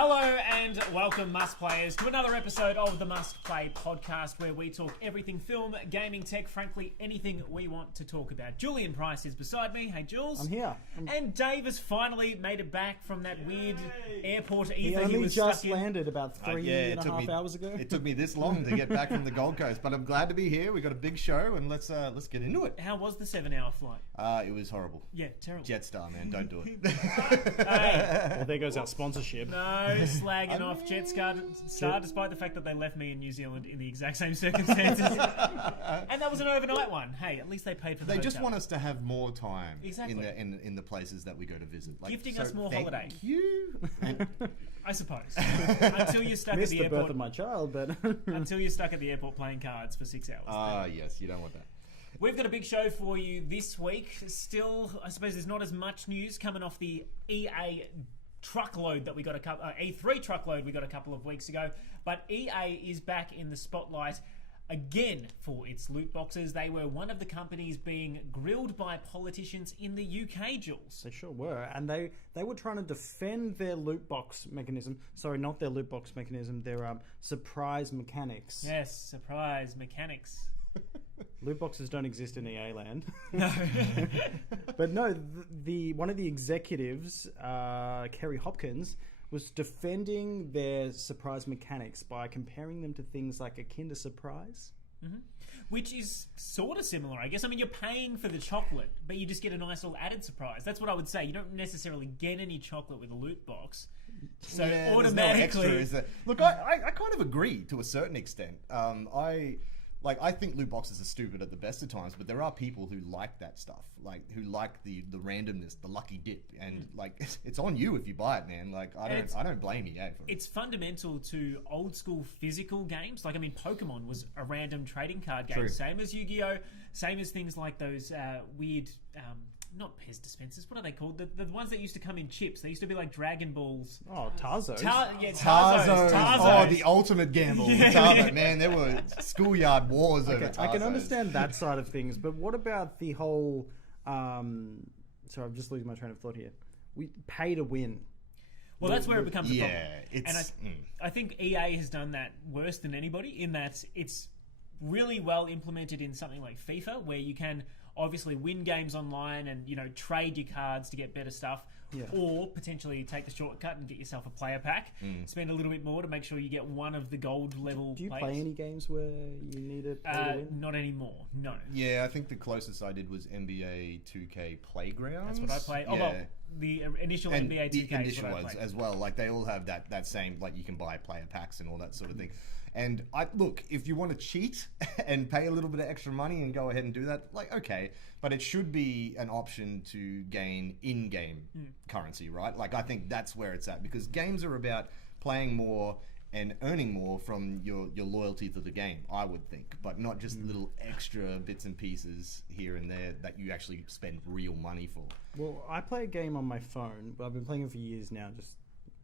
Hello and welcome, Must Players, to another episode of the Must Play podcast, where we talk everything film, gaming, tech, frankly, anything we want to talk about. Julian Price is beside me. Hey, Jules. I'm here. And Dave has finally made it back from that weird airport ether He only he was just stuck in. landed about three and a half hours ago. It took me this long to get back from the Gold Coast, but I'm glad to be here. We got a big show, and let's get into it. How was the 7-hour flight? It was horrible. Yeah, terrible. Jetstar, man, don't do it. Hey, Well, there goes our sponsorship. no slagging off Jetstar, despite the fact that they left me in New Zealand in the exact same circumstances. And that was an overnight one. Hey, at least they paid for the They hotel. just want us to have more time Exactly. in the places that we go to visit. Gifting us more holiday. Thank you. I suppose. Until you're stuck at Missed the the airport. birth of my child, but Until you're stuck at the airport playing cards for 6 hours. Yes, you don't want that. We've got a big show for you this week. Still, I suppose there's not as much news coming off the EA truckload that we got E3 truckload we got a couple of weeks ago. But EA is back in the spotlight again for its loot boxes. They were one of the companies being grilled by politicians in the UK, Jules. they sure were. And they were trying to defend their loot box mechanism. Sorry, not their loot box mechanism, their surprise mechanics. Yes, surprise mechanics. Loot boxes don't exist in EA land. No. But no, the one of the executives, Kerry Hopkins, was defending their surprise mechanics by comparing them to things like a Kinder Surprise. Which is sort of similar, I guess. I mean, you're paying for the chocolate, but you just get a nice little added surprise. That's what I would say. You don't necessarily get any chocolate with a loot box. So Yeah, there's automatically... no extra, is there? Look, I kind of agree to a certain extent. I think loot boxes are stupid at the best of times, but there are people who like that stuff, who like the randomness, the lucky dip, and it's on you if you buy it, man. I don't blame EA for it. It's fundamental to old school physical games. Pokemon was a random trading card game, True. same as Yu-Gi-Oh, same as things like those weird, not Pez dispensers. What are they called? The ones that used to come in chips. They used to be like Dragon Balls. Oh, Tarzos. Tarzos. Oh, the ultimate gamble. Yeah. Tarzo, man, there were schoolyard wars over Tarzos. I can understand that side of things, but what about the whole... sorry, I'm just losing my train of thought here. We pay to win. Well, that's where it becomes a problem. Yeah, it's... I think EA has done that worse than anybody, in that it's really well implemented in something like FIFA, where you can obviously win games online and, trade your cards to get better stuff, or potentially take the shortcut and get yourself a player pack, spend a little bit more to make sure you get one of the gold level Do you players. play any games where you need to pay to win? Not anymore, no. Yeah, I think the closest I did was NBA 2K Playgrounds. That's what I played. Yeah. Oh, well, the initial And NBA 2K the is what initial I ones played. as well. They all have that same, you can buy player packs and all that sort of thing. And look, if you want to cheat and pay a little bit of extra money and go ahead and do that, okay. But it should be an option to gain in-game currency, right? I think that's where it's at, because games are about playing more and earning more from your loyalty to the game, I would think, but not just little extra bits and pieces here and there that you actually spend real money for. Well, I play a game on my phone. I've been playing it for years now.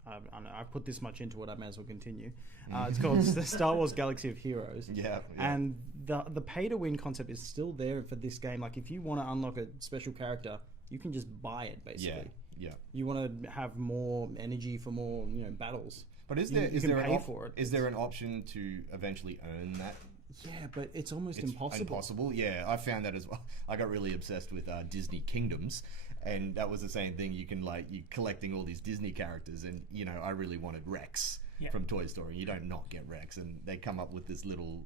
I don't know, I've put this much into it, I may as well continue. It's called the Star Wars Galaxy of Heroes. Yeah. And the pay-to-win concept is still there for this game. If you want to unlock a special character, you can just buy it, basically. Yeah. You want to have more energy for more, battles. But is You there can pay for it. Is there an option to eventually earn that? Yeah, but it's almost impossible. Impossible. Yeah, I found that as well. I got really obsessed with Disney Kingdoms, and that was the same thing. You can you collecting all these Disney characters, and I really wanted Rex from Toy Story. You don't not get Rex, and they come up with this little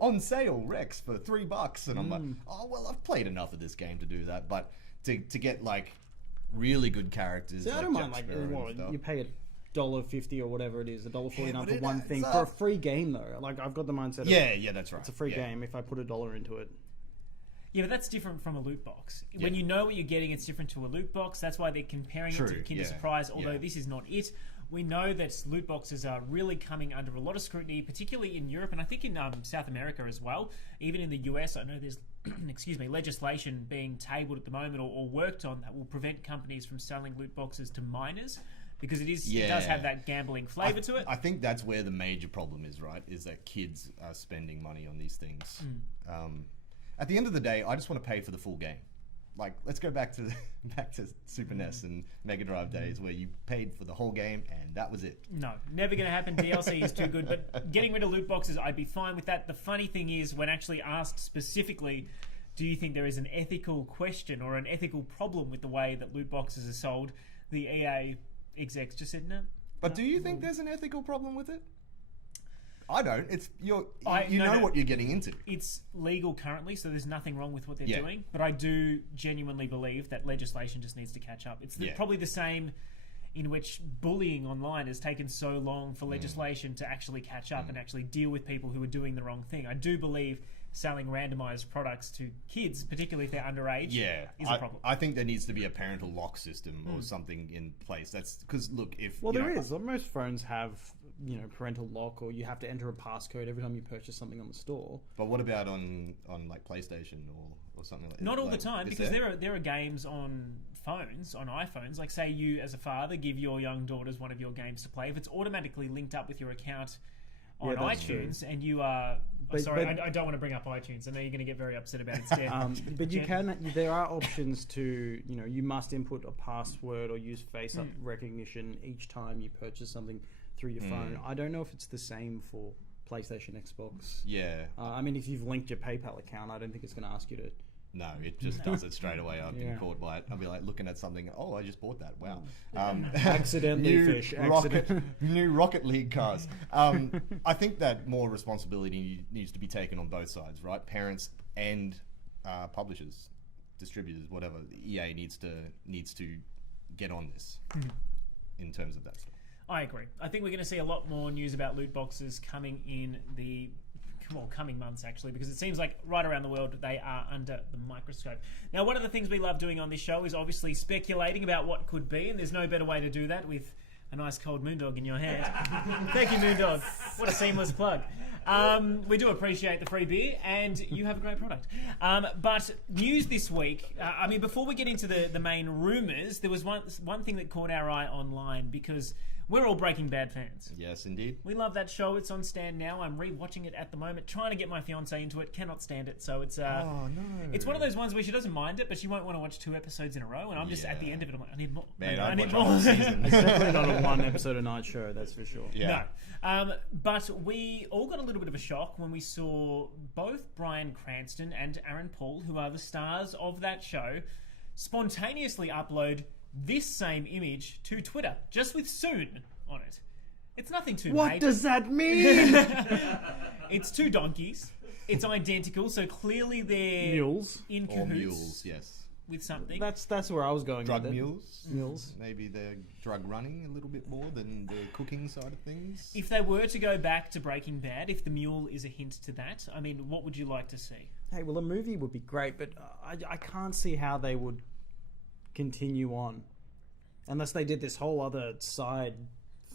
on sale Rex for $3, and I'm like, oh well, I've played enough of this game to do that, but to get really good characters. See, I don't mind Jack Sparrow and stuff. you pay $1.50 or whatever it is, $1.49 but for it one adds thing up. for a free game though. I've got the mindset of Yeah, that's right. it's a free Yeah. game if I put $1 into it. Yeah, but that's different from a loot box. When you know what you're getting, it's different to a loot box. That's why they're comparing it to True, Kinder yeah, Surprise, although yeah. this is not it. We know that loot boxes are really coming under a lot of scrutiny, particularly in Europe, and I think in South America as well. Even in the US, I know there's legislation being tabled at the moment or worked on that will prevent companies from selling loot boxes to minors, because it does have that gambling flavour to it. I think that's where the major problem is, right? Is that kids are spending money on these things. At the end of the day, I just want to pay for the full game. like, let's go back to Super NES and Mega Drive days where you paid for the whole game and that was it. No, never going to happen. DLC is too good. But getting rid of loot boxes, I'd be fine with that. The funny thing is, when actually asked specifically, do you think there is an ethical question or an ethical problem with the way that loot boxes are sold, the EA execs just said no. But do you think there's an ethical problem with it? I don't. It's you No, know what you're getting into. It's legal currently, so there's nothing wrong with what they're Yeah. doing. But I do genuinely believe that legislation just needs to catch up. It's probably the same in which bullying online has taken so long for legislation to actually catch up and actually deal with people who are doing the wrong thing. I do believe selling randomized products to kids, particularly if they're underage, is a problem. I think there needs to be a parental lock system or something in place. That's because, look, if... Well, there is. Most phones have, parental lock, or you have to enter a passcode every time you purchase something on the store. But what about on like PlayStation or something like that? Not all the time, because there are games on phones, on iPhones. Like, say you, as a father, give your young daughters one of your games to play. If it's automatically linked up with your account on iTunes, and you are... I don't want to bring up iTunes. I know you're going to get very upset about it instead. But there are options to, you must input a password or use face recognition each time you purchase something through your phone. I don't know if it's the same for PlayStation, Xbox. Yeah. If you've linked your PayPal account, I don't think it's going to ask you to... No, it just does it straight away. I've been caught by it. I'll be like looking at something. Oh, I just bought that. Wow. Accidentally, Fish. New Rocket League cars. I think that more responsibility needs to be taken on both sides, right? Parents and publishers, distributors, whatever. The EA needs to get on this in terms of that stuff. I agree. I think we're going to see a lot more news about loot boxes coming in the coming months, actually, because it seems like right around the world they are under the microscope. Now, one of the things we love doing on this show is obviously speculating about what could be, and there's no better way to do that with a nice cold Moondog in your hand. Thank you, Moondog. What a seamless plug. We do appreciate the free beer, and you have a great product. But news this week, before we get into the main rumours, there was one thing that caught our eye online, because we're all Breaking Bad fans. Yes, indeed. We love that show. It's on stand now. I'm re-watching it at the moment, trying to get my fiance into it. Cannot stand it. So it's oh no! It's one of those ones where she doesn't mind it, but she won't want to watch 2 episodes in a row. And I'm just at the end of it. I'm like, I need more. Man, I need watch more. a whole season. It's definitely not a one episode a night show, that's for sure. Yeah. No. But we all got a little bit of a shock when we saw both Bryan Cranston and Aaron Paul, who are the stars of that show, spontaneously upload this same image to Twitter, just with "soon" on it. It's nothing too What does that mean? It's 2 donkeys. It's identical, so clearly they're Mules. in Or cahoots mules, yes. with something. That's where I was going Drug with it. mules. Mules. Maybe they're drug running a little bit more than the cooking side of things. If they were to go back to Breaking Bad, if the mule is a hint to that, what would you like to see? Hey, well, a movie would be great, but I can't see how they would continue on unless they did this whole other side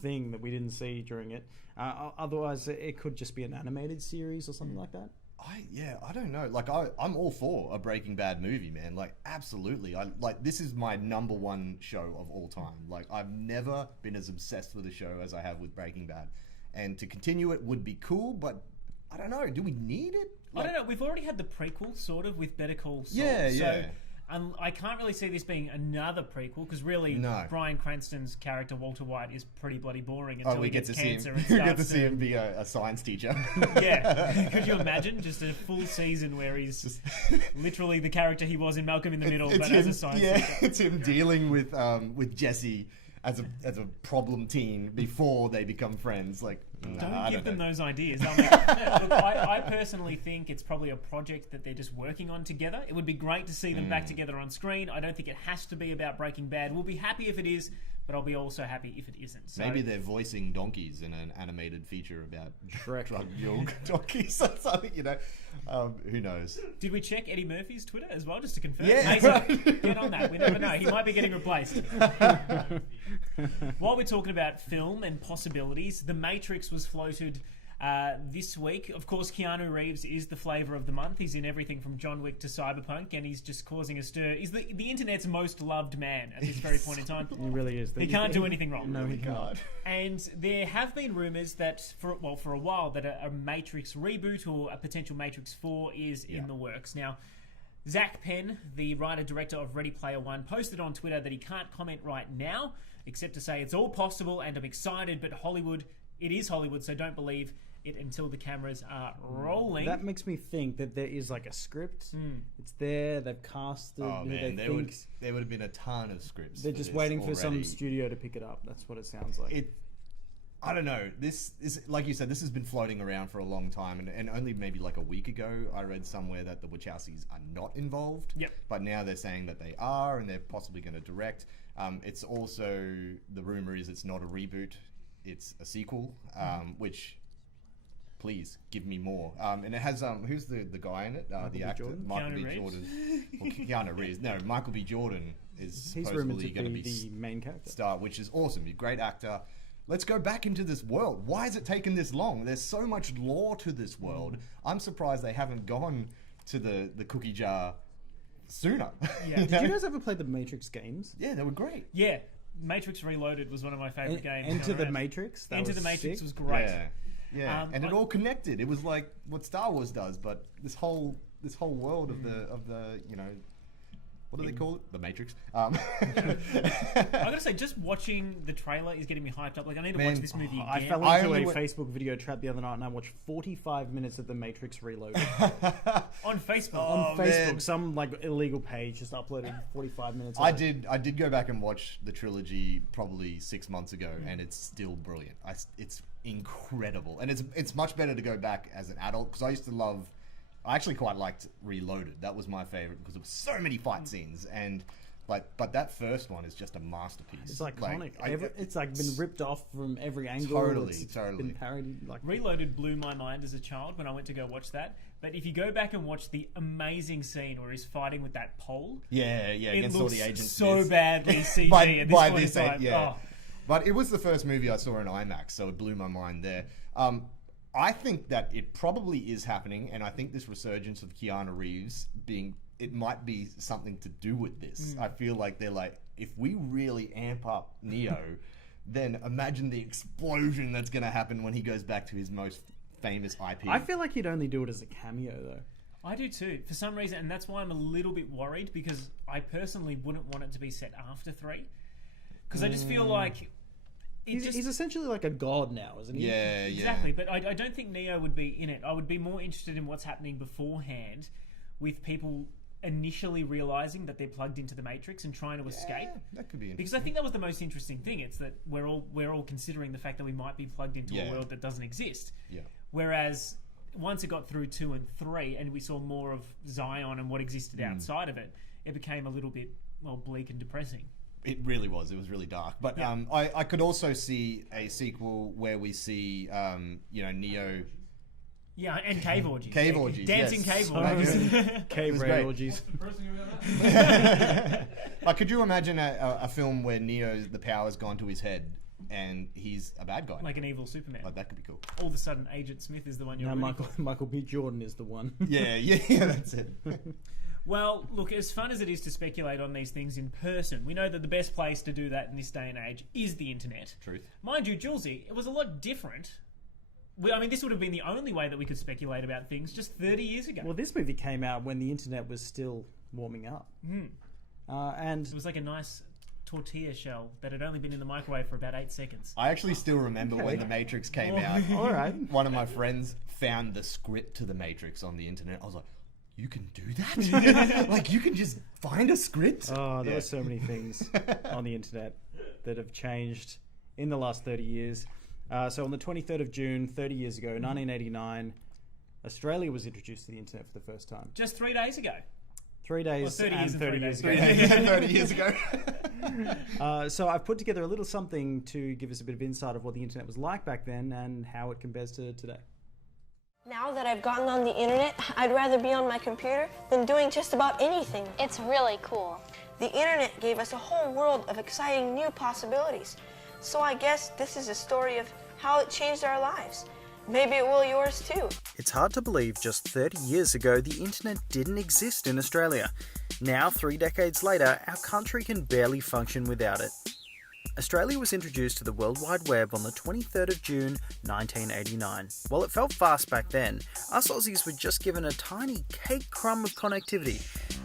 thing that we didn't see during it. Otherwise, it could just be an animated series or something like that. I don't know. Like, I'm all for a Breaking Bad movie, man. Like, absolutely. This is my number 1 show of all time. Like, I've never been as obsessed with a show as I have with Breaking Bad. And to continue it would be cool, but I don't know. Do we need it? I don't know. We've already had the prequel, sort of, with Better Call Saul. Yeah. I can't really see this being another prequel, because really, Bryan Cranston's character, Walter White, is pretty bloody boring until he gets cancer and we starts get to see him be a science teacher. Yeah. Could you imagine just a full season where he's just literally the character he was in Malcolm in the Middle, but as a science teacher? It's him dealing with Jesse as a problem teen before they become friends. Like, don't give them those ideas. Look, I personally think it's probably a project that they're just working on together. It would be great to see them back together on screen. I don't think it has to be about Breaking Bad. We'll be happy if it is, but I'll be also happy if it isn't. So, maybe they're voicing donkeys in an animated feature about Shrek. drug mule donkeys or something, who knows? Did we check Eddie Murphy's Twitter as well, just to confirm? Yeah, Mason, right. Get on that. We never know. He might be getting replaced. While we're talking about film and possibilities, The Matrix was floated this week. Of course, Keanu Reeves is the flavour of the month. He's in everything from John Wick to Cyberpunk, and he's just causing a stir. He's the internet's most loved man at this very point in time. He really is. He can't do anything wrong. No, he can't. And there have been rumours that, for a while, that a Matrix reboot or a potential Matrix 4 is in the works. Now, Zach Penn, the writer-director of Ready Player One, posted on Twitter that he can't comment right now, except to say it's all possible and I'm excited, but it is Hollywood, so don't believe it until the cameras are rolling. That makes me think that there is like a script. It's there, they've casted. Oh man, there would have been a ton of scripts. They're just waiting for some studio to pick it up. That's what it sounds like. I don't know. This is, like you said, this has been floating around for a long time, and only maybe like a week ago, I read somewhere that the Wachowskis are not involved. Yep. But now they're saying that they are, and they're possibly going to direct. It's also, the rumor is it's not a reboot, it's a sequel, which, please give me more. And it has who's the guy in it? The actor, Michael B. Jordan. Well, Keanu Reeves. No, Michael B. Jordan is supposedly going to be the main character. Star, which is awesome. He's a great actor. Let's go back into this world. Why has it taken this long? There's so much lore to this world. I'm surprised they haven't gone to the cookie jar sooner. Yeah. Did you guys ever play the Matrix games? Yeah, they were great. Yeah, Matrix Reloaded was one of my favourite games. Enter the Matrix? Enter the Matrix was great. Yeah, and it all connected. It was like what Star Wars does, but this whole world of the what do they call it? The Matrix. I gotta say, just watching the trailer is getting me hyped up. Like, I need to watch this movie again. I fell into a Facebook video trap the other night and I watched 45 minutes of the Matrix Reloaded. On Facebook. On Facebook, man. some like illegal page just uploaded 45 minutes. I did go back and watch the trilogy probably 6 months ago, and it's still brilliant. It's incredible, and it's much better to go back as an adult, because I actually quite liked Reloaded. That was my favorite because there was so many fight scenes, and but that first one is just a masterpiece. It's iconic. It's like been ripped off from every angle. Totally. It's been parodied. Like Reloaded blew my mind as a child when I went to go watch that. But if you go back and watch the amazing scene where he's fighting with that pole, it against all the agents, so badly CG at this by point this in time. age, yeah. Oh. But it was the first movie I saw in IMAX, so it blew my mind there. I think that it probably is happening, and I think this resurgence of Keanu Reeves it might be something to do with this. I feel like they're like, if we really amp up Neo, then imagine the explosion that's going to happen when he goes back to his most famous IP. I feel like he'd only do it as a cameo, though. I do too, for some reason, and that's why I'm a little bit worried, because I personally wouldn't want it to be set after 3. Because I just feel like... He's essentially like a god now, isn't he? Yeah, exactly. But I don't think Neo would be in it. I would be more interested in what's happening beforehand, with people initially realizing that they're plugged into the Matrix and trying to escape. That could be interesting. Because I think that was the most interesting thing. It's that we're all considering the fact that we might be plugged into a world that doesn't exist. Yeah. Whereas once it got through 2 and 3, and we saw more of Zion and what existed outside of it, it became a little bit bleak and depressing. It really was. It was really dark. But I could also see a sequel where we see, Neo... Yeah, and cave orgies. Cave orgies, Dancing yes. cave orgies. Cave raid orgies. Like, could you imagine a film where the power's gone to his head and he's a bad guy? Like an evil Superman. Like, that could be cool. All of a sudden, Agent Smith is the one you're No, rooting for. Michael B. Jordan is the one. Yeah, that's it. Well, look, as fun as it is to speculate on these things in person, we know that the best place to do that in this day and age is the internet. Truth. Mind you, Julesy, it was a lot different. This would have been the only way that we could speculate about things just 30 years ago. Well, this movie came out when the internet was still warming up. And it was like a nice tortilla shell that had only been in the microwave for about 8 seconds. I actually still remember when The Matrix came out. All right. One of my friends found the script to The Matrix on the internet. I was like, you can do that? Like, you can just find a script? Oh, there were so many things on the internet that have changed in the last 30 years. So on the 23rd of June, 30 years ago, 1989, Australia was introduced to the internet for the first time. Just 3 days ago. 3 days 30 and years 30 years ago. 30 years ago. So I've put together a little something to give us a bit of insight of what the internet was like back then and how it compares to today. Now that I've gotten on the internet, I'd rather be on my computer than doing just about anything. It's really cool. The internet gave us a whole world of exciting new possibilities. So I guess this is a story of how it changed our lives. Maybe it will yours too. It's hard to believe just 30 years ago the internet didn't exist in Australia. Now, 3 decades later, our country can barely function without it. Australia was introduced to the World Wide Web on the 23rd of June 1989. While it felt fast back then, us Aussies were just given a tiny cake crumb of connectivity,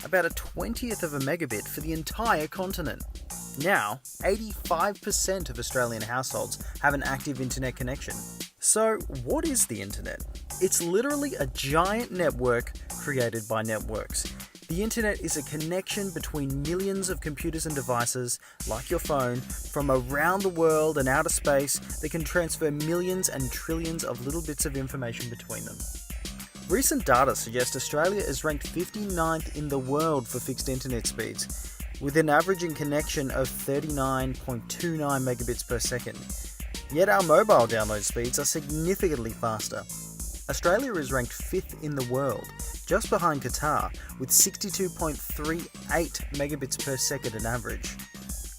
about a 20th of a megabit for the entire continent. Now, 85% of Australian households have an active internet connection. So, what is the internet? It's literally a giant network created by networks. The internet is a connection between millions of computers and devices, like your phone, from around the world and outer space that can transfer millions and trillions of little bits of information between them. Recent data suggests Australia is ranked 59th in the world for fixed internet speeds, with an averaging connection of 39.29 megabits per second. Yet our mobile download speeds are significantly faster. Australia is ranked 5th in the world, just behind Qatar, with 62.38 megabits per second in average.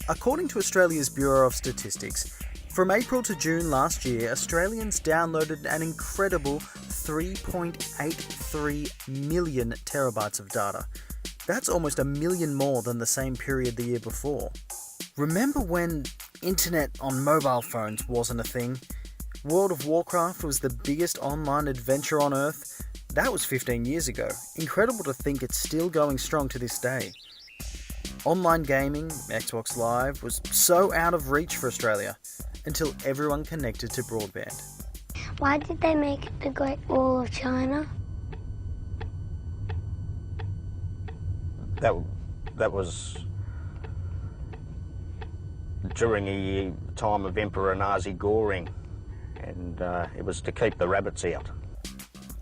According to Australia's Bureau of Statistics, from April to June last year, Australians downloaded an incredible 3.83 million terabytes of data. That's almost a million more than the same period the year before. Remember when internet on mobile phones wasn't a thing? World of Warcraft was the biggest online adventure on Earth. That was 15 years ago. Incredible to think it's still going strong to this day. Online gaming, Xbox Live, was so out of reach for Australia until everyone connected to broadband. Why did they make the Great Wall of China? That was during a time of Emperor Nazi Goring, and it was to keep the rabbits out.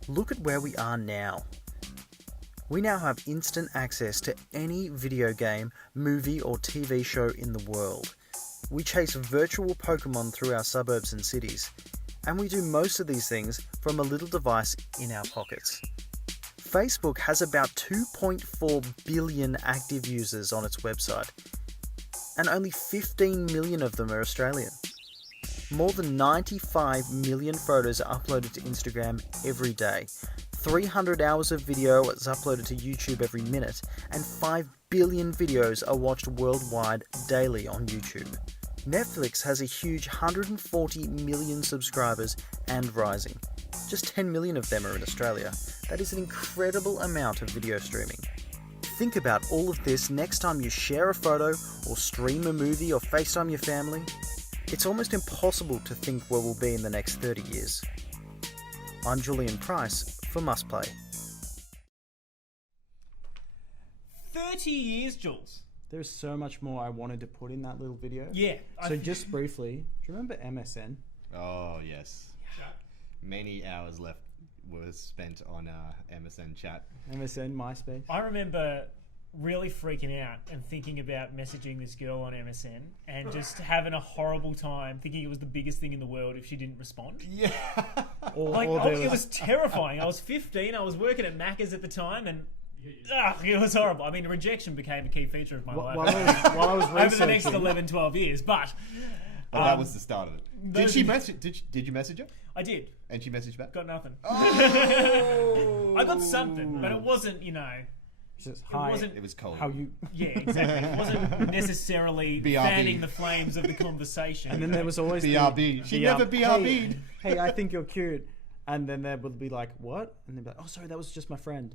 Look at where we are now. We now have instant access to any video game, movie or TV show in the world. We chase virtual Pokemon through our suburbs and cities, and we do most of these things from a little device in our pockets. Facebook has about 2.4 billion active users on its website, and only 15 million of them are Australian. More than 95 million photos are uploaded to Instagram every day. 300 hours of video is uploaded to YouTube every minute, and 5 billion videos are watched worldwide daily on YouTube. Netflix has a huge 140 million subscribers and rising. Just 10 million of them are in Australia. That is an incredible amount of video streaming. Think about all of this next time you share a photo or stream a movie or FaceTime your family. It's almost impossible to think where we'll be in the next 30 years. I'm Julian Price for Must Play. 30 years, Jules. There's so much more I wanted to put in that little video. Yeah. So just briefly, do you remember MSN? Oh, yes. Many hours left were spent on MSN chat. MSN, MySpace. I remember really freaking out and thinking about messaging this girl on MSN and just having a horrible time, thinking it was the biggest thing in the world if she didn't respond. Yeah. It was terrifying. I was 15, I was working at Macca's at the time, and it was horrible. I mean, rejection became a key feature of my life While I was researching, over the next 11, 12 years, but... that was the start of it. Did she message? Did you message her? I did. And she messaged back? Got nothing. Oh! I got something, but it wasn't, Just, hi, It was cold. how you... Yeah, exactly. It wasn't necessarily BRB. fanning the flames of the conversation. And then there was always BRB. She never BRB'd. Hey, I think you're cute. And then they would be like, what? And they'd be like, oh, sorry, that was just my friend.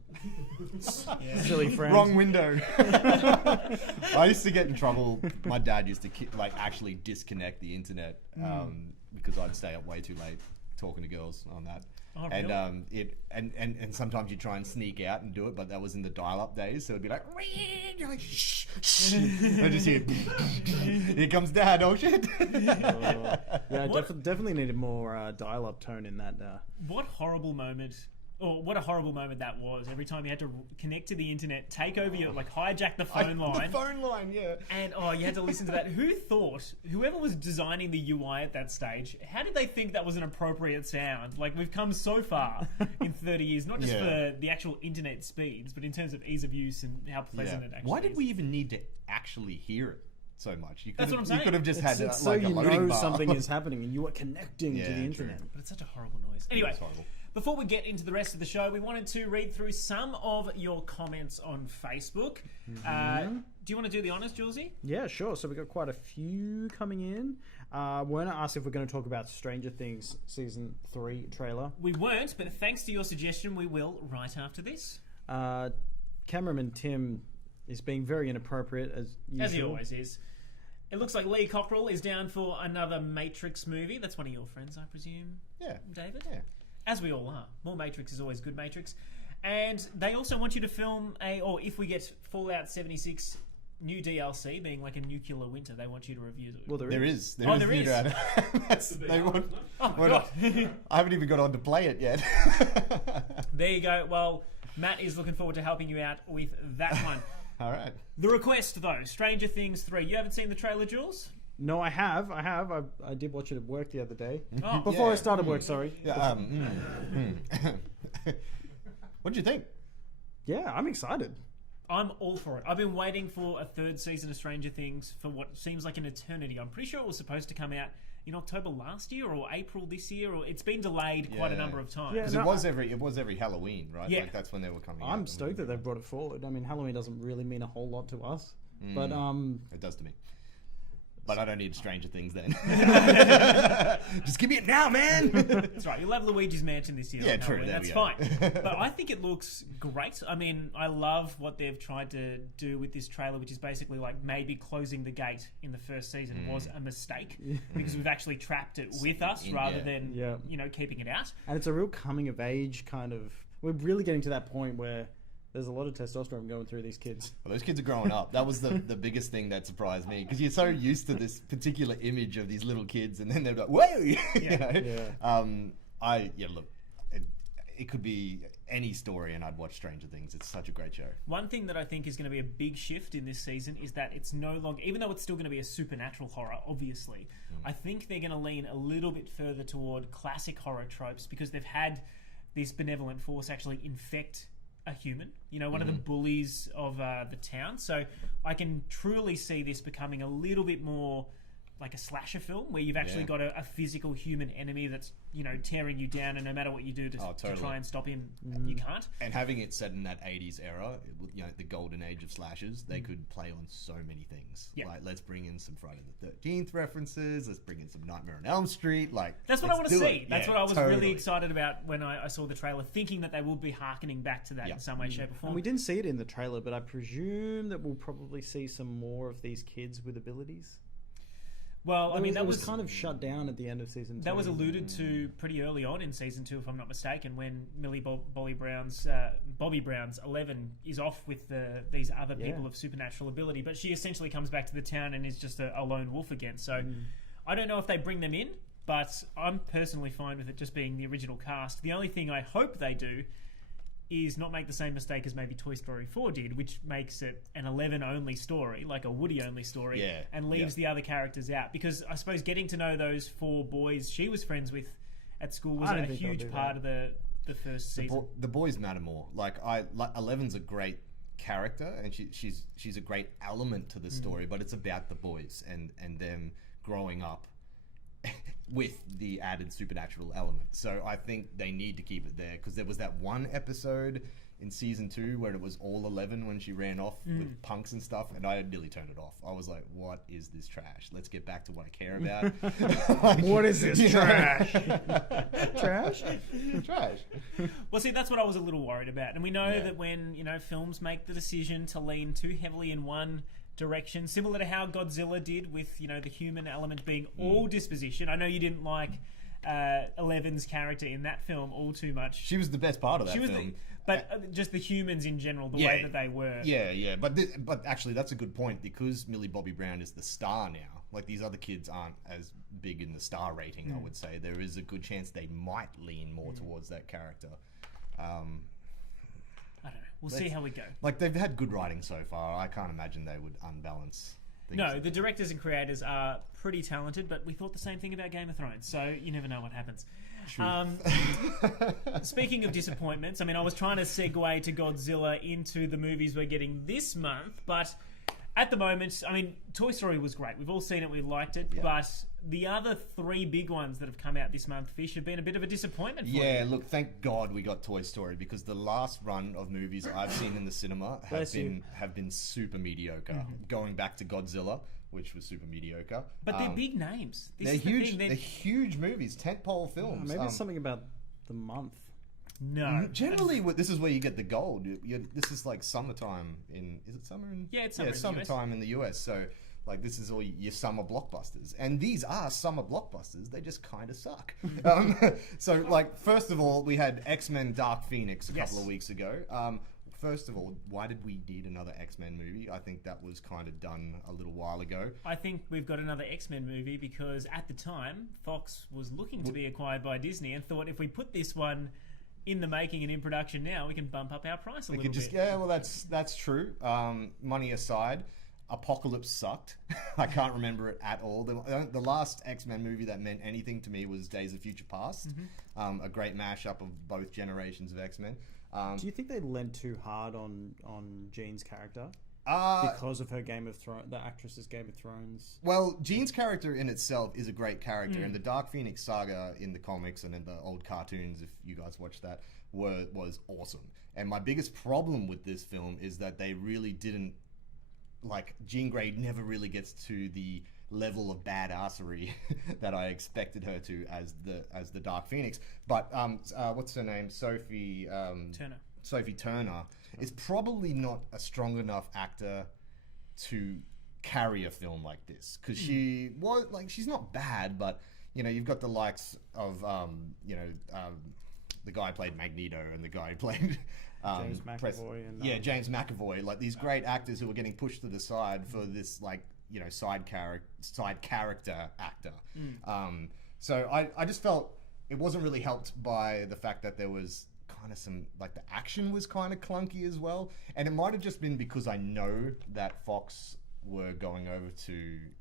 Silly friend. Wrong window. I used to get in trouble. My dad used to actually disconnect the internet because I'd stay up way too late talking to girls on that. Oh, and really? and sometimes you try and sneak out and do it, but that was in the dial-up days, so it'd be like, you're like shh, shh. And I just hear, here comes Dad. Oh shit! Yeah, definitely needed more dial-up tone in that. What horrible moment, or what a horrible moment that was. Every time you had to connect to the internet, take over your, hijack the phone line. The phone line, yeah. And you had to listen to that. Whoever was designing the UI at that stage, how did they think that was an appropriate sound? We've come so far in 30 years, not just for the actual internet speeds, but in terms of ease of use and how pleasant it actually is. Why did we even need to actually hear it? so much. That's what I'm saying. You could have just had It's so like a you loading know bar. something is happening and you are connecting to Yeah, the true. internet. But it's such a horrible noise. Anyway, It's horrible. before we get into the rest of the show, we wanted to read through some of your comments on Facebook. Do you want to do the honours, Julesy? Yeah, sure. So we've got quite a few coming in. Werner asked if we're going to talk about Stranger Things Season 3 trailer. We weren't, but thanks to your suggestion, we will right after this. Cameraman Tim is being very inappropriate as usual. As he always is. It looks like Lee Cockrell is down for another Matrix movie. That's one of your friends, I presume, Yeah. David? Yeah. As we all are. More Matrix is always good Matrix. And they also want you to film or if we get Fallout 76 new DLC, being like a nuclear winter, they want you to review it. Well, There is. There is. Theater That's, they want, Oh my we're God. not- I haven't even got on to play it yet. There you go. Well, Matt is looking forward to helping you out with that one. All right. The request, though, Stranger Things 3. You haven't seen the trailer, Jules? No, I have. I did watch it at work the other day. Oh, Before yeah. I started work, sorry. Yeah, what do you think? Yeah, I'm excited. I'm all for it. I've been waiting for a third season of Stranger Things for what seems like an eternity. I'm pretty sure it was supposed to come out in October last year or April this year, or it's been delayed quite a Yeah. number of times. Yeah, Because no, it was every Halloween, right? Yeah. Like that's when they were coming out. I'm stoked that they've brought it forward. I mean, Halloween doesn't really mean a whole lot to us. But It does to me. But I don't need Stranger Things then. Just give me it now, man. That's right. You'll have Luigi's Mansion this year. Yeah, on true, Halloween. there That's we fine. go. But I think it looks great. I mean, I love what they've tried to do with this trailer, which is basically like maybe closing the gate in the first season was a mistake because we've actually trapped it with us rather than keeping it out. and it's a real coming of age kind of. We're really getting to that point where there's a lot of testosterone going through these kids. Well, those kids are growing up. That was the biggest thing that surprised me because you're so used to this particular image of these little kids, and then they're like, "Whoa!" you know? Look, it could be any story, and I'd watch Stranger Things. It's such a great show. One thing that I think is going to be a big shift in this season is that it's no longer, even though it's still going to be a supernatural horror, obviously, I think they're going to lean a little bit further toward classic horror tropes because they've had this benevolent force actually infect a human, one of the bullies of the town. So I can truly see this becoming a little bit more like a slasher film where you've actually got a physical human enemy that's, tearing you down, and no matter what you do to try and stop him, you can't. And having it set in that 80s era, the golden age of slashers, they could play on so many things. Yeah. Like, let's bring in some Friday the 13th references. Let's bring in some Nightmare on Elm Street. Like, That's what I want to let's do see. it. That's Yeah, what I was totally. really excited about when I saw the trailer, thinking that they will be harkening back to that in some way, shape, or form. And we didn't see it in the trailer, but I presume that we'll probably see some more of these kids with abilities. Well, I mean, it that was was kind of shut down at the end of season 2. that was alluded to pretty early on in season 2, if I'm not mistaken, when Millie Bobby Brown's 11 is off with these other people of supernatural ability, but she essentially comes back to the town and is just a lone wolf again. So I don't know if they bring them in, but I'm personally fine with it just being the original cast. The only thing I hope they do is not make the same mistake as maybe Toy Story 4 did, which makes it an 11-only story, like a Woody-only story, and leaves the other characters out. Because I suppose getting to know those 4 boys she was friends with at school was a huge part of the first season. The boys matter more. Like, Eleven's a great character, and she's a great element to the story, but it's about the boys and them growing up with the added supernatural element. So I think they need to keep it there, because there was that one episode in season 2 where it was all 11 when she ran off with punks and stuff, and I nearly turned it off. I was like, what is this trash? Let's get back to what I care about. What is this trash? Trash? Trash. Well, see, that's what I was a little worried about. And we know that when, films make the decision to lean too heavily in one direction, similar to how Godzilla did with, the human element being all disposition. I know you didn't like Eleven's character in that film all too much. She was the best part of that film. But just the humans in general, the way that they were. Yeah. But actually, that's a good point, because Millie Bobby Brown is the star now. Like, these other kids aren't as big in the star rating, I would say. There is a good chance they might lean more towards that character. I don't know. We'll see how we go. Like, they've had good writing so far. I can't imagine they would unbalance things. No, the directors and creators are pretty talented, but we thought the same thing about Game of Thrones, so you never know what happens. Speaking of disappointments, I mean, I was trying to segue to Godzilla into the movies we're getting this month, but At the moment, I mean, Toy Story was great. We've all seen it, we liked it, but the other three big ones that have come out this month, Fish, have been a bit of a disappointment for you. Yeah, look, thank God we got Toy Story, because the last run of movies I've seen in the cinema have been super mediocre. Going back to Godzilla, which was super mediocre. But they're big names. This They're is the huge. thing, They're huge movies, tentpole films. Maybe it's something about the month. No. Generally, this is where you get the gold. This is like summertime in. Is it summer in? Yeah, it's summer in the summertime in the US. So, like, this is all your summer blockbusters, and these are summer blockbusters. They just kind of suck. So, like, first of all, we had X-Men: Dark Phoenix a couple of weeks ago. First of all, why did we need another X-Men movie? I think that was kind of done a little while ago. I think we've got another X-Men movie because at the time, Fox was looking to be acquired by Disney and thought if we put this one in the making and in production now, we can bump up our price a little bit. Yeah, well, that's true. Money aside, Apocalypse sucked. I can't remember it at all. The last X-Men movie that meant anything to me was Days of Future Past, a great mashup of both generations of X-Men. Do you think they lent too hard on Jean's character? Because of her Game of Thrones, the actress's Game of Thrones. Well, Jean's character in itself is a great character, and the Dark Phoenix saga in the comics and in the old cartoons, if you guys watched that, was awesome. And my biggest problem with this film is that they really didn't, like, Jean Grey never really gets to the level of badassery that I expected her to as the Dark Phoenix. But what's her name? Sophie Turner. Sophie Turner is probably not a strong enough actor to carry a film like this, because she was like, she's not bad, but you know, you've got the likes of the guy who played Magneto and the guy who played James McAvoy James McAvoy, like these great actors who were getting pushed to the side for this, like, you know, side character actor. So I just felt it wasn't really helped by the fact that there was kind of some, like, the action was kind of clunky as well, and it might have just been because I know that Fox were going over to,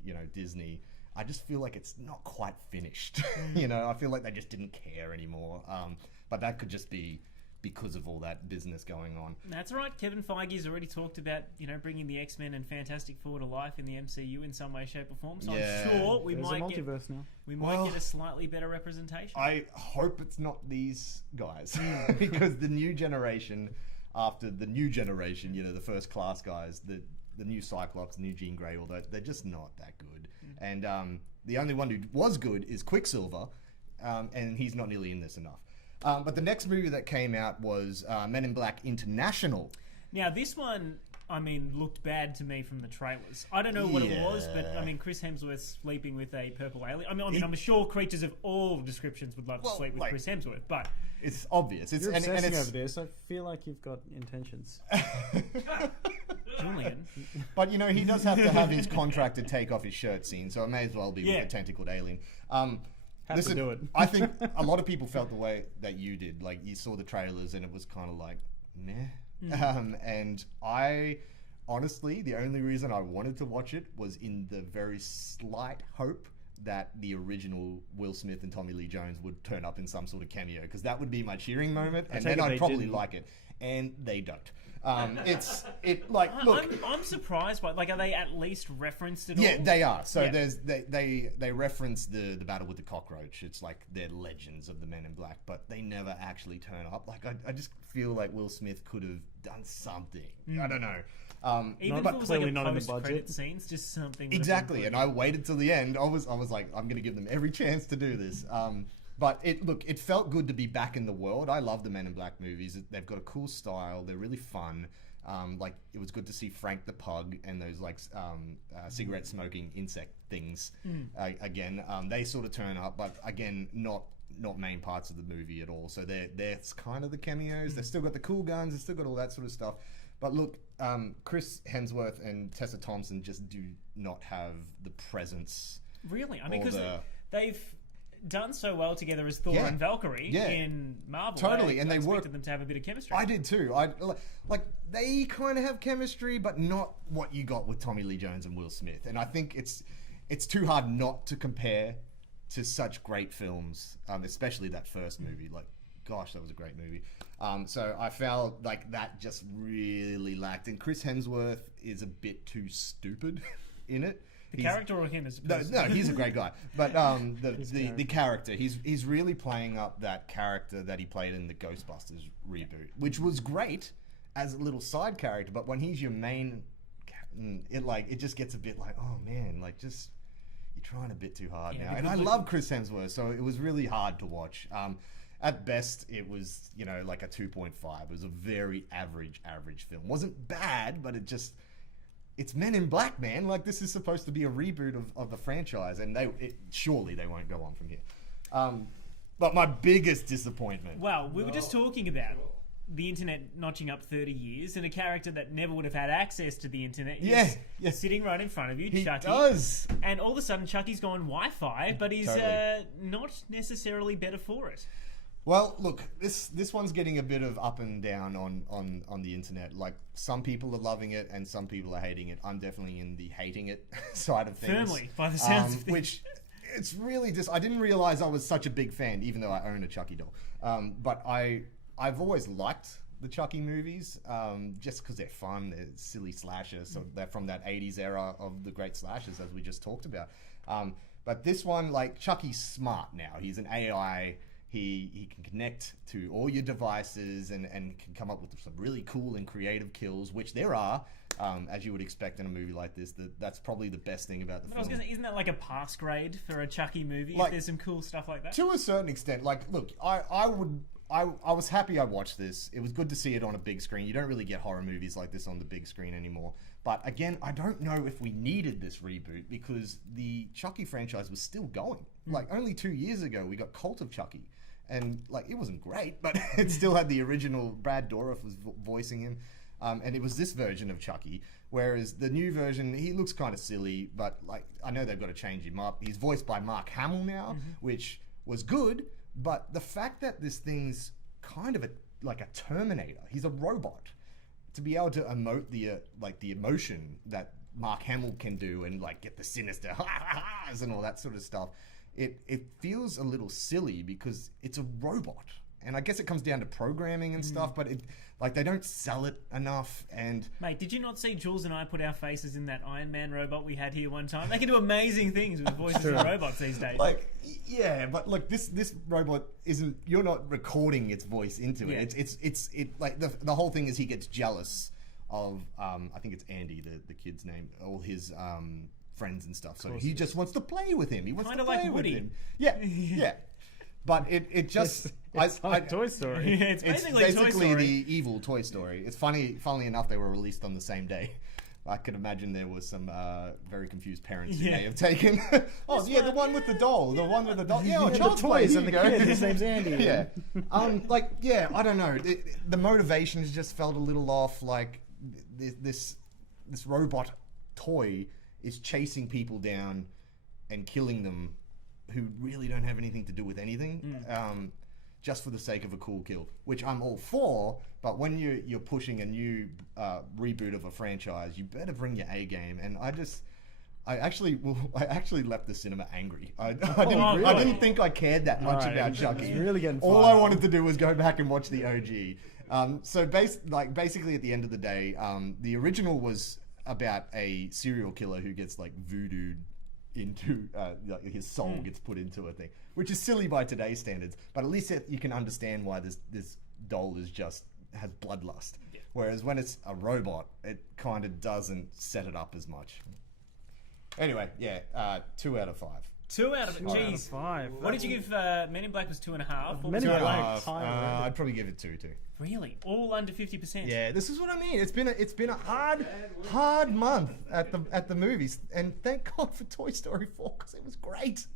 you know, Disney. I just feel like it's not quite finished. You know, I feel like they just didn't care anymore. But that could just be because of all that business going on. That's right. Kevin Feige's already talked about, you know, bringing the X-Men and Fantastic Four to life in the MCU in some way, shape, or form. So I'm sure we There's might a multiverse now. We might get a slightly better representation. I hope it's not these guys, because the new generation, after the new generation, you know, the first class guys, the new Cyclops, the new Jean Grey, all that, they're just not that good. And the only one who was good is Quicksilver, and he's not nearly in this enough. But the next movie that came out was Men in Black International. Now, this one, I mean, looked bad to me from the trailers. I don't know what it was, but I mean, Chris Hemsworth sleeping with a purple alien. I mean, I'm sure creatures of all descriptions would love to sleep with, like, Chris Hemsworth, but it's obvious. You're obsessing over this. I feel like you've got intentions. Julian. But, you know, he does have to have his contract to take off his shirt scene, so it may as well be with a tentacled alien. To do it. I think a lot of people felt the way that you did. Like, you saw the trailers and it was kind of like, meh. And I, honestly, the only reason I wanted to watch it was in the very slight hope that the original Will Smith and Tommy Lee Jones would turn up in some sort of cameo, because that would be my cheering moment, and then I'd probably like it. And they don't. Look, I'm surprised by, like, are they at least referenced at all? Yeah, they are. So they reference the battle with the cockroach. It's like they're legends of the Men in Black, but they never actually turn up. Like, I just feel like Will Smith could have done something. I don't know. Even if it was like a post-credit scenes, just something. Exactly, and I waited till the end. I was like, I'm going to give them every chance to do this. But it felt good to be back in the world. I love the Men in Black movies. They've got a cool style. They're really fun. Like, it was good to see Frank the Pug and those, like, cigarette smoking insect things again. They sort of turn up, but again, not main parts of the movie at all. So they're kind of the cameos. They've still got the cool guns. They've still got all that sort of stuff. But look, Chris Hemsworth and Tessa Thompson just do not have the presence. Really? I mean, because they've done so well together as Thor and Valkyrie in Marvel. Totally, and they expected them to have a bit of chemistry. I did too. Like, they kind of have chemistry, but not what you got with Tommy Lee Jones and Will Smith. And I think it's too hard not to compare to such great films, especially that first movie. Like, gosh, that was a great movie. So I felt like that just really lacked. And Chris Hemsworth is a bit too stupid in it. The character or him as a person? No, he's a great guy. But the character, he's really playing up that character that he played in the Ghostbusters reboot, which was great as a little side character. But when he's your main, it just gets a bit like, oh man, like just you're trying a bit too hard now. And I love Chris Hemsworth, so it was really hard to watch. At best, it was like a 2.5. It was a very average film. Wasn't bad, but it's Men in Black, man. Like, this is supposed to be a reboot of the franchise, and surely they won't go on from here. But my biggest disappointment. Well, we were just talking about the internet notching up 30 years, and a character that never would have had access to the internet is sitting right in front of you, Chucky. He does. And all of a sudden, Chucky's gone Wi-Fi, but he's not necessarily better for it. Well, look, this one's getting a bit of up and down on the internet. Like, some people are loving it and some people are hating it. I'm definitely in the hating it side of things. Firmly, by the sounds of things. Which, it's really just, I didn't realize I was such a big fan, even though I own a Chucky doll. But I've always liked the Chucky movies, just because they're fun, they're silly slashers. So they're from that 80s era of the great slashers, as we just talked about. But this one, like, Chucky's smart now. He's an AI. He can connect to all your devices and can come up with some really cool and creative kills, which there are, as you would expect in a movie like this. That's probably the best thing about the film. I was gonna say, isn't that like a pass grade for a Chucky movie? Like, if there's some cool stuff like that? To a certain extent. Like, look, I was happy I watched this. It was good to see it on a big screen. You don't really get horror movies like this on the big screen anymore. But again, I don't know if we needed this reboot because the Chucky franchise was still going. Like, only 2 years ago, we got Cult of Chucky. And, like, it wasn't great, but it still had the original. Brad Dourif was voicing him. And it was this version of Chucky. Whereas the new version, he looks kind of silly, but, like, I know they've got to change him up. He's voiced by Mark Hamill now, which was good. But the fact that this thing's kind of like a Terminator, he's a robot. To be able to emote the emotion that Mark Hamill can do and, like, get the sinister ha-ha-has and all that sort of stuff. It feels a little silly because it's a robot. And I guess it comes down to programming and stuff, but they don't sell it enough. And mate, did you not see Jules and I put our faces in that Iron Man robot we had here one time? They can do amazing things with voices of robots these days. Like, yeah, but look, this robot isn't. You're not recording its voice into it. It's like the whole thing is he gets jealous of I think it's Andy, the kid's name, all his friends and stuff. So he just wants to play with him. He wants to play with him. Yeah, yeah. But it just it's like Toy Story. It's basically Toy Story. The evil Toy Story. It's funnily enough, they were released on the same day. I could imagine there was some very confused parents who may have taken. The one with the doll. The one with the doll. Yeah, the toys and the kid. His name's Andy. Yeah. I don't know. The motivations just felt a little off. Like this robot toy is chasing people down and killing them who really don't have anything to do with anything, just for the sake of a cool kill, which I'm all for. But when you're pushing a new reboot of a franchise, you better bring your A game. And I actually left the cinema angry. I didn't think I cared that much about Chucky. Really getting all fired. I wanted to do was go back and watch the OG. So basically, at the end of the day, the original was about a serial killer who gets like voodooed into his soul gets put into a thing, which is silly by today's standards. But at least you can understand why this doll has bloodlust. Yeah. Whereas when it's a robot, it kind of doesn't set it up as much. Anyway, 2 out of 5. 2 out of 5. 5. What did you give? Men in Black was 2.5. Men in Black. I'd probably give it 2 too. Really? All under 50%? Yeah, this is what I mean. It's been a hard month at the movies, and thank God for Toy Story 4 because it was great.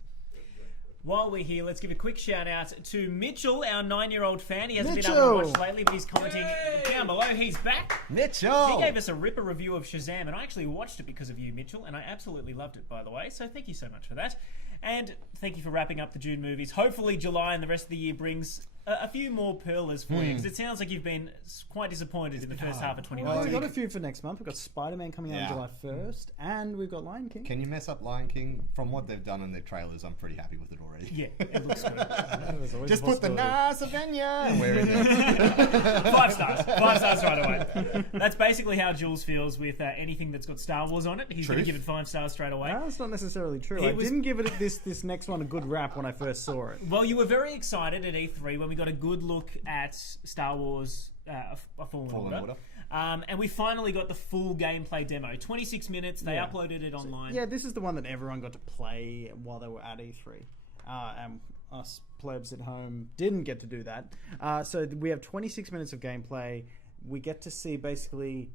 While we're here, let's give a quick shout out to Mitchell, our 9-year-old fan. He hasn't been able to watch lately, but he's commenting down below. He's back. Mitchell! He gave us a ripper review of Shazam, and I actually watched it because of you, Mitchell, and I absolutely loved it, by the way. So thank you so much for that. And thank you for wrapping up the June movies. Hopefully July and the rest of the year brings a few more pearlers for you, because it sounds like you've been quite disappointed in the first half of Well, 2019. we've got a few for next month. We've got Spider-Man coming out on July 1st, and we've got Lion King. Can you mess up Lion King? From what they've done in their trailers, I'm pretty happy with it already. Yeah, it looks good. There's always Just a put the possibility. Nasavenia where it is. 5 stars. 5 stars right away. That's basically how Jules feels with anything that's got Star Wars on it. He's going to Truth. give it 5 stars straight away. No, that's not necessarily true. It I was- didn't give it this next one a good rap when I first saw it. Well, you were very excited at E3 when we got a good look at Star Wars A Fallen Order. And we finally got the full gameplay demo. 26 minutes. They uploaded it online. Yeah, this is the one that everyone got to play while they were at E3. And us plebs at home didn't get to do that. So we have 26 minutes of gameplay. We get to see basically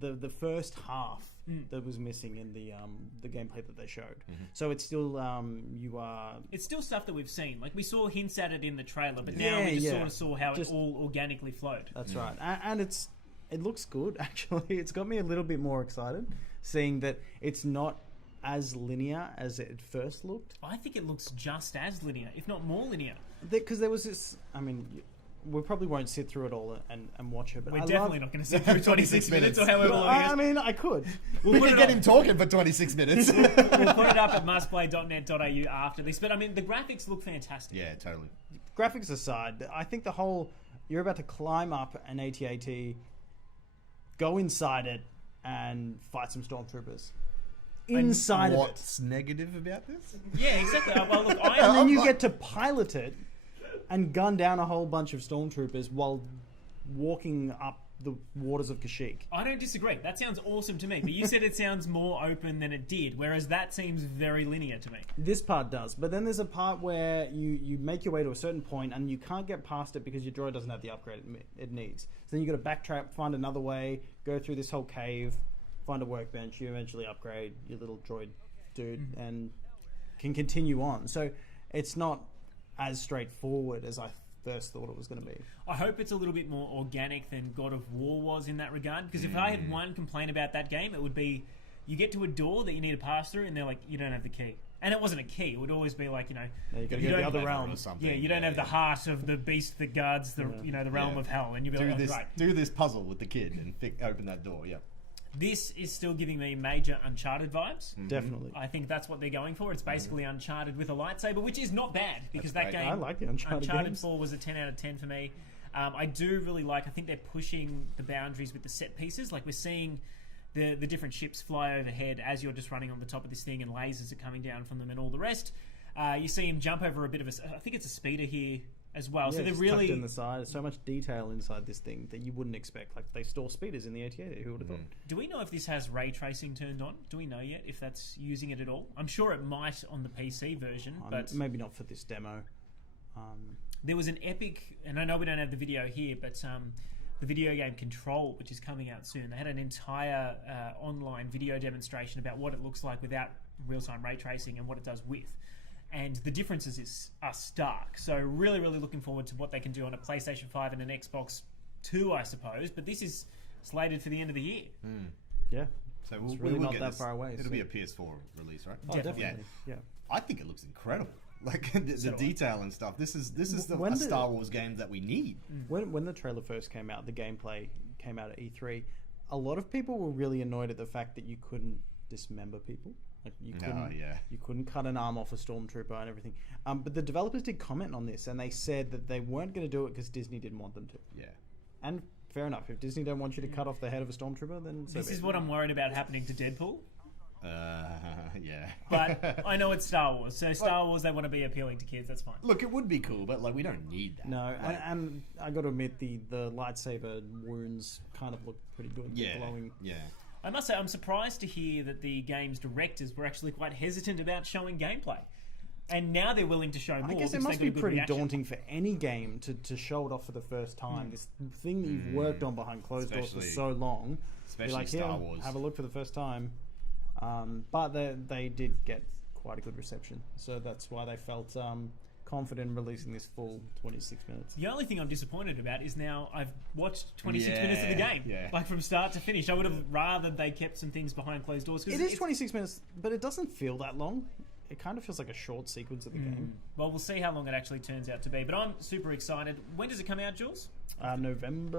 the first half that was missing in the gameplay that they showed. So it's still It's still stuff that we've seen. Like, we saw hints at it in the trailer, but now we just sort of saw how it all organically flowed. That's right, and it looks good. Actually, it's got me a little bit more excited, seeing that it's not as linear as it first looked. I think it looks just as linear, if not more linear. Because there was this. I mean, we probably won't sit through it all and watch it. But We're I definitely not going to sit through 26 minutes or however long it is. I mean, I could. We can get him talking for 26 minutes. We'll put it up at mustplay.net.au after this. But I mean, the graphics look fantastic. Yeah, totally. Graphics aside, I think the whole you're about to climb up an AT-AT, go inside it, and fight some stormtroopers. Inside of it. What's negative about this? Yeah, exactly. Well, look, And then you get to pilot it and gun down a whole bunch of stormtroopers while walking up the waters of Kashyyyk. I don't disagree. That sounds awesome to me. But you said it sounds more open than it did, whereas that seems very linear to me. This part does, but then there's a part where you make your way to a certain point and you can't get past it because your droid doesn't have the upgrade it needs. So then you got to backtrack, find another way, go through this whole cave, find a workbench. You eventually upgrade your little droid dude and can continue on. So it's not as straightforward as I first thought it was going to be. I hope it's a little bit more organic than God of War was in that regard. Because if I had one complaint about that game, it would be you get to a door that you need to pass through and they're like, you don't have the key. And it wasn't a key. It would always be like, you got to go to the other realm. Yeah, you don't have the heart of the beast that guards the the realm of hell. And you'll be like, right. Do this puzzle with the kid and open that door, yeah. This is still giving me major Uncharted vibes. Definitely. I think that's what they're going for. It's basically Uncharted with a lightsaber, which is not bad because That's that great. game. I like the Uncharted games. 4 was a 10 out of 10 for me. I do really like. I think they're pushing the boundaries with the set pieces. Like we're seeing the different ships fly overhead as you're just running on the top of this thing, and lasers are coming down from them, and all the rest. You see him jump over a bit of a. I think it's a speeder here as well. Yeah, So they're just really tucked in the side. There's so much detail inside this thing that you wouldn't expect. Like they store speeders in the AT-AT. Who would have thought? Do we know if this has ray tracing turned on? Do we know yet if that's using it at all? I'm sure it might on the PC version, but Maybe not for this demo. there was an epic, and I know we don't have the video here, but the video game Control, which is coming out soon, they had an entire online video demonstration about what it looks like without real-time ray tracing and what it does with. And the differences are stark. So really, really looking forward to what they can do on a PlayStation 5 and an Xbox 2, I suppose. But this is slated for the end of the year. Yeah. So It's really we'll not get that this. far away, It'll so- be a PS4 release, right? Oh, definitely. Yeah. I think it looks incredible. Like the detail and stuff. This is When a did- Star Wars game that we need. When the trailer first came out, the gameplay came out at E3. A lot of people were really annoyed at the fact that you couldn't dismember people. Like you couldn't cut an arm off a stormtrooper and everything. But the developers did comment on this, and they said that they weren't going to do it because Disney didn't want them to. Yeah. And fair enough. If Disney don't want you to cut off the head of a stormtrooper, then so This be is it. what I'm worried about happening to Deadpool. Yeah. But I know it's Star Wars. So Star Wars, they want to be appealing to kids. That's fine. Look, it would be cool, but like we don't need that. No, Like, and I got to admit the lightsaber wounds kind of look pretty good. yeah. Glowing. Yeah. I must say, I'm surprised to hear that the game's directors were actually quite hesitant about showing gameplay. And now they're willing to show more. I guess it because must they be got a good pretty reaction. daunting for any game to show it off for the first time. This thing that you've worked on behind closed doors for Especially- so long. especially You're like, Star "Here, Wars." have a look for the first time. But they did get quite a good reception. So that's why they felt confident in releasing this full 26 minutes. The only thing I'm disappointed about is now I've watched 26 Yeah, minutes of the game. yeah. Like from start to finish. I would have rather they kept some things behind closed doors. 'cause It is 26 minutes, but it doesn't feel that long. it kind of feels like a short sequence of the game. Well, we'll see how long it actually turns out to be. But I'm super excited. When does it come out, Jules? November.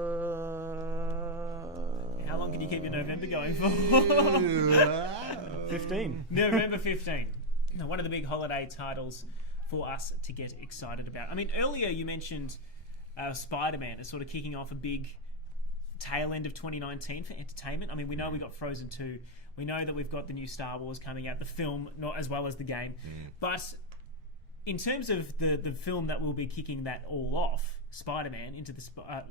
How long can you keep your November going for? 15. November 15. One of the big holiday titles for us to get excited about. I mean, earlier you mentioned Spider-Man is sort of kicking off a big tail end of 2019 for entertainment. I mean, we know we got Frozen 2. We know that we've got the new Star Wars coming out, the film, not as well as the game. But in terms of the film that will be kicking that all off, Spider-Man into the Far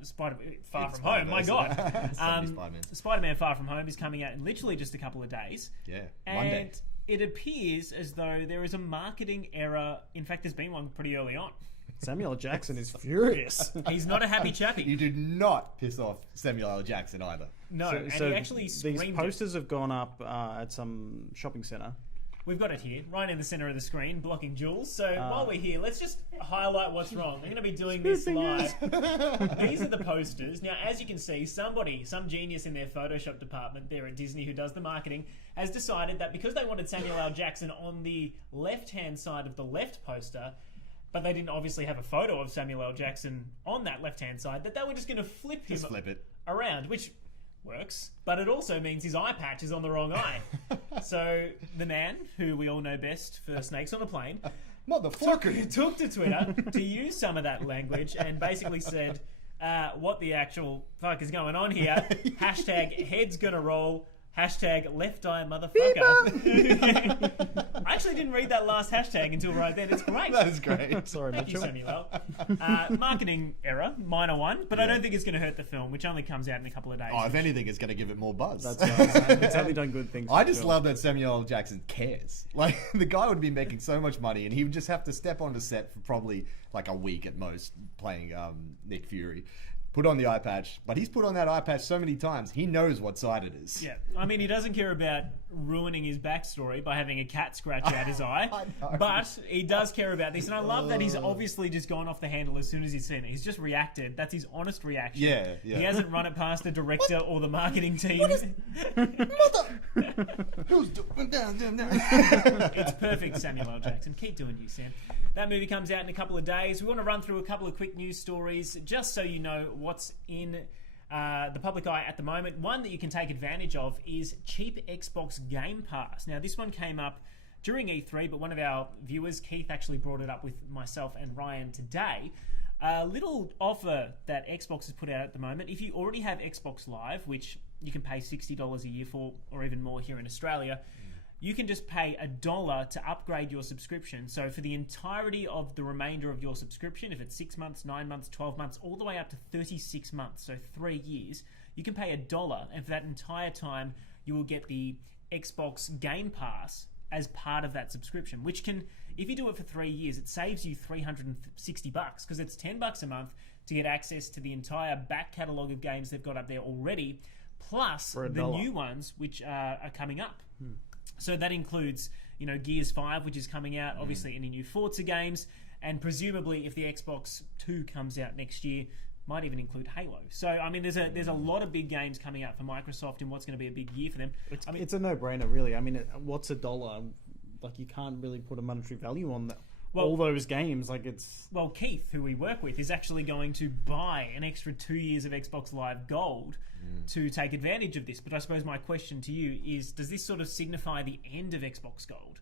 From Home. My God, Spider-Man Far From Home is coming out in literally just a couple of days. Yeah, and Monday. It appears as though there is a marketing error. In fact, there's been one pretty early on. Samuel L. Jackson is furious. He's not a happy chappy. You do not piss off Samuel L. Jackson either. No, and he actually screamed. These posters have gone up at some shopping centre. We've got it here, right in the centre of the screen, blocking Jules. So while we're here, let's just highlight what's wrong. We're going to be doing this live. These are the posters. Now, as you can see, some genius in their Photoshop department there at Disney who does the marketing, has decided that because they wanted Samuel L. Jackson on the left-hand side of the left poster, but they didn't obviously have a photo of Samuel L. Jackson on that left-hand side, that they were just going to flip him around, which works, but it also means his eye patch is on the wrong eye. So the man, who we all know best for Snakes on a Plane, Motherfucker! took to Twitter to use some of that language and basically said, what the actual fuck is going on here? Hashtag head's gonna roll. Hashtag left eye motherfucker. I actually didn't read that last hashtag until right then. It's great. That is great. Sorry, Thank you, Mitchell. Samuel. Marketing error, minor one, but I don't think it's going to hurt the film, which only comes out in a couple of days. Oh, if anything, it's going to give it more buzz. That's right. It's only done good things. I just love that Samuel L. Jackson cares. Like, the guy would be making so much money, and he would just have to step onto set for probably like a week at most, playing Nick Fury. Put on the eye patch, but he's put on that eye patch so many times, he knows what side it is. Yeah, I mean, he doesn't care about ruining his backstory by having a cat scratch out his eye, I know. but he does care about this, and I love that he's obviously just gone off the handle as soon as he's seen it. He's just reacted. That's his honest reaction. Yeah. He hasn't run it past the director or the marketing team. Who's doing down? It's perfect, Samuel L. Jackson. Keep doing you, Sam. That movie comes out in a couple of days. We want to run through a couple of quick news stories just so you know what's in the public eye at the moment. One that you can take advantage of is cheap Xbox Game Pass. Now, this one came up during E3, but one of our viewers, Keith, actually brought it up with myself and Ryan today. A little offer that Xbox has put out at the moment. If you already have Xbox Live, which you can pay $60 a year for, or even more here in Australia, you can just pay $1 to upgrade your subscription. So for the entirety of the remainder of your subscription, if it's 6 months, 9 months, 12 months, all the way up to 36 months, so 3 years, you can pay $1, and for that entire time, you will get the Xbox Game Pass as part of that subscription, which can, if you do it for 3 years, it saves you $360 because it's $10 a month to get access to the entire back catalogue of games they've got up there already, plus the new ones which are coming up. So that includes, Gears 5, which is coming out, obviously any new Forza games, and presumably if the Xbox 2 comes out next year, might even include Halo. So, I mean, there's a lot of big games coming out for Microsoft in what's going to be a big year for them. It's a no-brainer, really. I mean, what's $1? Like, you can't really put a monetary value on that. All those games, like it's... Well, Keith, who we work with, is actually going to buy an extra 2 years of Xbox Live Gold to take advantage of this. But I suppose my question to you is, does this sort of signify the end of Xbox Gold?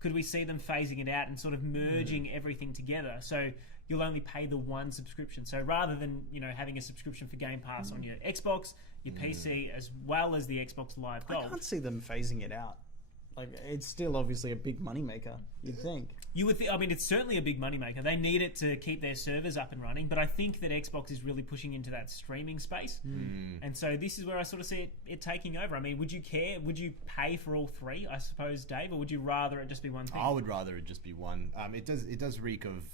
Could we see them phasing it out and sort of merging everything together? So you'll only pay the one subscription. So rather than, having a subscription for Game Pass on your Xbox, your PC, as well as the Xbox Live Gold. I can't see them phasing it out. Like, it's still obviously a big moneymaker, you'd think. You would think, I mean, it's certainly a big moneymaker. They need it to keep their servers up and running, but I think that Xbox is really pushing into that streaming space. And so this is where I sort of see it taking over. I mean, would you care? Would you pay for all three, I suppose, Dave, or would you rather it just be one thing? I would rather it just be one. It does reek of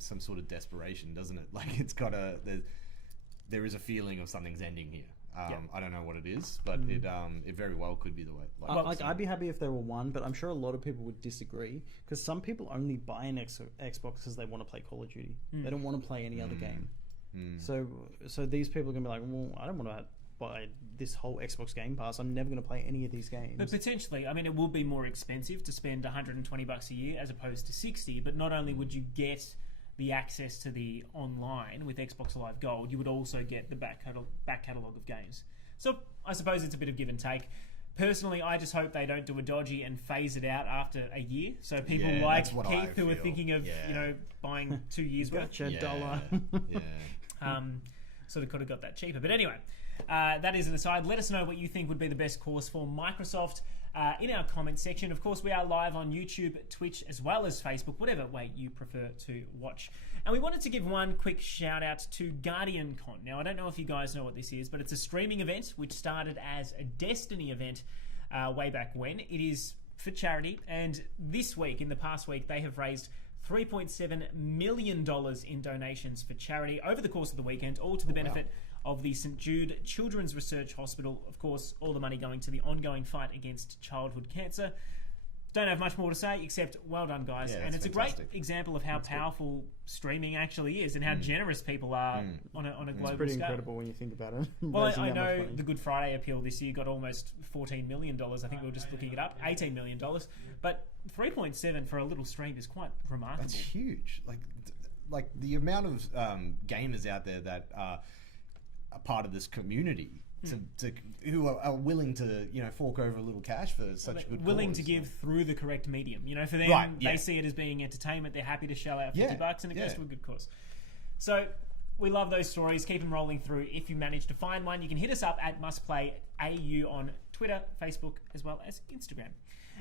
some sort of desperation, doesn't it? Like, it's got there is a feeling of something's ending here. I don't know what it is, but it very well could be the way. I'd be happy if there were one, but I'm sure a lot of people would disagree because some people only buy an Xbox because they want to play Call of Duty. They don't want to play any other game. So these people are gonna be like, well, I don't want to buy this whole Xbox Game Pass, I'm never going to play any of these games. But potentially, I mean, it will be more expensive to spend $120 a year as opposed to $60. But not only would you get the access to the online with Xbox Live Gold, you would also get the back catalogue of games. So I suppose it's a bit of give and take. Personally, I just hope they don't do a dodgy and phase it out after a year. So people like Keith, who are thinking of buying 2 years worth. Gotcha, dollar. Sort of could have got that cheaper. But anyway, that is an aside. Let us know what you think would be the best course for Microsoft in our comments section. Of course, we are live on YouTube, Twitch, as well as Facebook, whatever way you prefer to watch. And we wanted to give one quick shout out to Guardian Con. Now, I don't know if you guys know what this is, but it's a streaming event which started as a Destiny event way back when. It is for charity, and this week, in the past week, they have raised $3.7 million in donations for charity over the course of the weekend, all to the benefit of the St. Jude Children's Research Hospital. Of course, all the money going to the ongoing fight against childhood cancer. Don't have much more to say except well done, guys. And it's fantastic. A great example of how powerful streaming actually is and how generous people are on a global scale. It's pretty incredible when you think about it. Well, I know the Good Friday appeal this year got almost $14 million. I think we were just looking it up. $18 million. But 3.7 for a little stream is quite remarkable. That's huge. Like the amount of gamers out there that are a part of this community who are willing to fork over a little cash for such a good willing cause, to give through the correct medium. For them, they see it as being entertainment. They're happy to shell out $50 and it goes to a good cause. So we love those stories. Keep them rolling through. If you manage to find one, you can hit us up at MustPlayAU on Twitter, Facebook, as well as Instagram.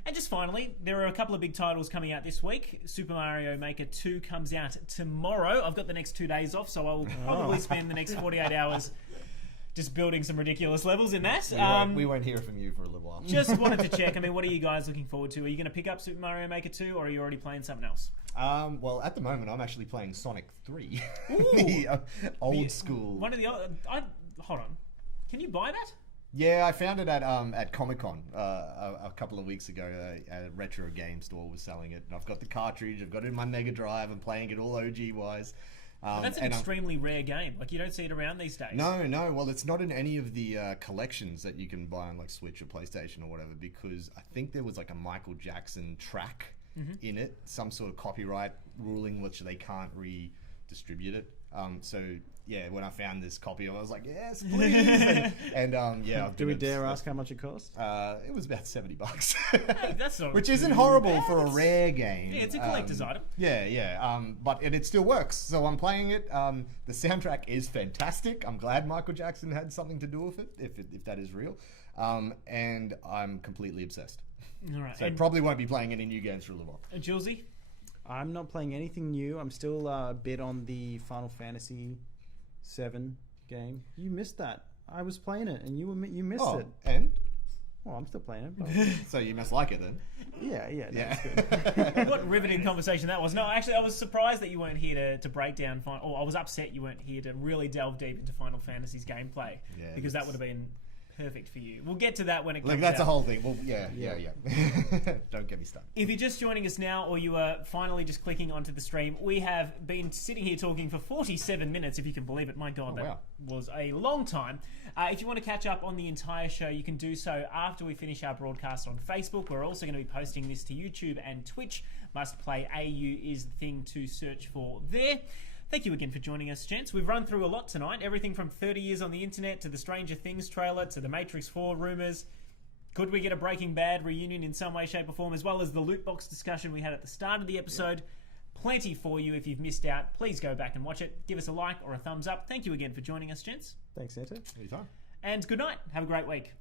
And just finally, there are a couple of big titles coming out this week. Super Mario Maker 2 comes out tomorrow. I've got the next 2 days off, so I will probably spend the next 48 hours just building some ridiculous levels in that. We won't hear from you for a little while. Just wanted to check. I mean, what are you guys looking forward to? Are you going to pick up Super Mario Maker 2, or are you already playing something else? Well, at the moment, I'm actually playing Sonic 3. The old school. One of the hold on. Can you buy that? Yeah, I found it at Comic-Con a couple of weeks ago. A retro game store was selling it. And I've got the cartridge. I've got it in my Mega Drive. I'm playing it all OG-wise. That's an extremely rare game. Like, you don't see it around these days. No. Well, it's not in any of the collections that you can buy on like Switch or PlayStation or whatever, because I think there was like a Michael Jackson track in it, some sort of copyright ruling which they can't redistribute it. So yeah, when I found this copy, I was like, yes, please. and do we dare ask how much it cost? It was about $70. Hey, that's not which isn't horrible for a rare game. Yeah, it's a collector's item. Yeah. But it still works. So I'm playing it. The soundtrack is fantastic. I'm glad Michael Jackson had something to do with it, if that is real. And I'm completely obsessed. All right. So I probably won't be playing any new games for a little while. And Julesy? I'm not playing anything new. I'm still a bit on the Final Fantasy 7 game. You missed that. I was playing it, and you missed it. And? Well, I'm still playing it. But... So you must like it then? Yeah. Yeah. It's good. What riveting conversation that was. No, actually, I was surprised that you weren't here to break down, or I was upset you weren't here to really delve deep into Final Fantasy's gameplay, because that would have been perfect for you. We'll get to that when it comes out. That's a whole thing. Well, yeah. Don't get me started. If you're just joining us now, or you are finally just clicking onto the stream, we have been sitting here talking for 47 minutes, if you can believe it. My God, that was a long time. If you want to catch up on the entire show, you can do so after we finish our broadcast on Facebook. We're also going to be posting this to YouTube and Twitch. Must Play AU is the thing to search for there. Thank you again for joining us, gents. We've run through a lot tonight. Everything from 30 years on the internet to the Stranger Things trailer to the Matrix 4 rumours. Could we get a Breaking Bad reunion in some way, shape or form, as well as the loot box discussion we had at the start of the episode. Plenty for you. If you've missed out, please go back and watch it. Give us a like or a thumbs up. Thank you again for joining us, gents. Thanks, Santa. Anytime. And good night. Have a great week.